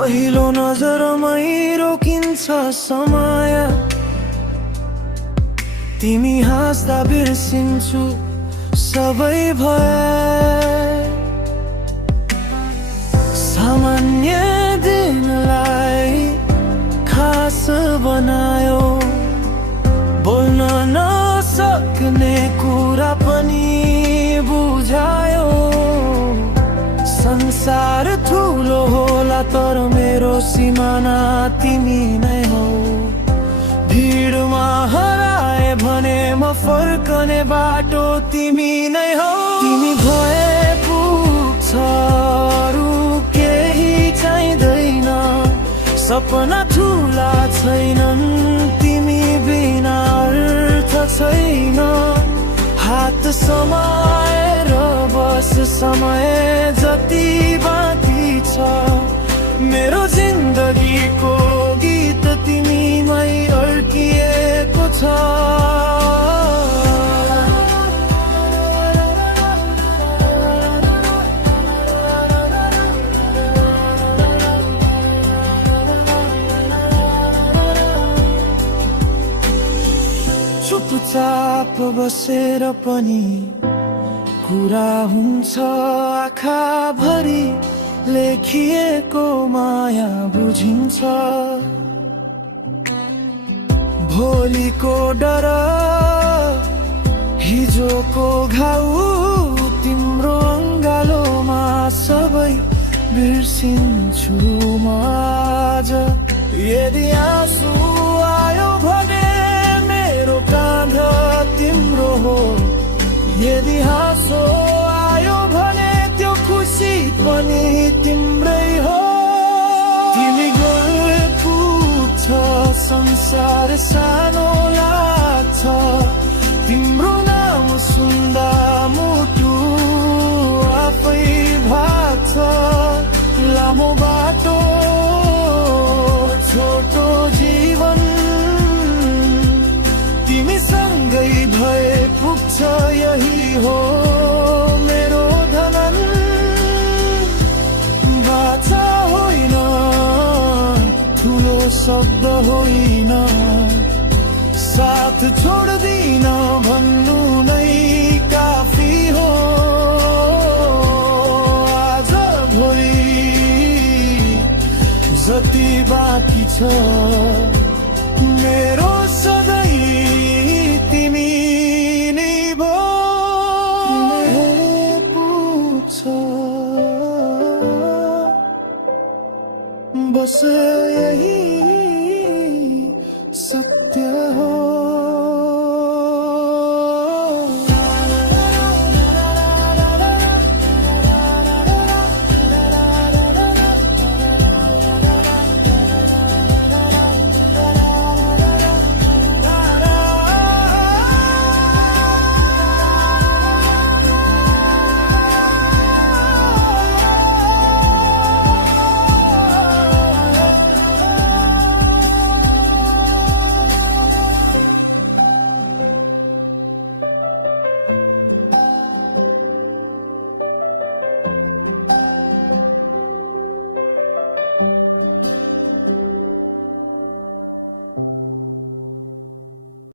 पहिलो नजरमै रोकिन्छ समय, तिमी हाँस्दा बिर्सिन्छु सबै भए। सामान्य दिनलाई खास बनायो, बोल्न नसक्ने कुरा पनि बुझायो। संसार ठुलो होला तर मेरो सिमाना तिमी नै हो। भिडमा हराए भने म फर्कने बाटो तिमी नै हो। तिमी भए पुग्छ, अरू केही चाहिँदैन। सपना ठुला छैनन्, तिमी बिना अर्थ छैन। हात समाएर बस, समय जति बाँकी छ। मेरो जिन्दगीको गीत तिमीमै अड्किएको छ। चुपचाप बसेर पनि कुरा हुन्छ, आँखाभरि लेखिएको माया बुझिन्छ। भोलिको डर, हिजोको घाउ, तिम्रो अङ्गालोमा सबै बिर्सिन्छु म आज। यदि आँसु आयो भने मेरो काँध तिम्रो हो। यदि हाँसो आयो भने त्यो खुसी पनि तिम्रै हो। तिमी गए पुग्छ, संसार सानो लाग्छ। तिम्रो नाम सुन्दा मुटु आफै भाग्छ। लामो बाटो, छोटो जीवन, तिमीसँगै भए पुग्छ, यही हो मेरो धनन। बाचा होइन, ठुलो शब्द होइन, साथ छोड्दिन भन्नु नै काफी हो। आज भोलि जति बाँकी छ, मेरो सधैँ तिमी नै भो। पुग्छ, बस यही सत्य हो।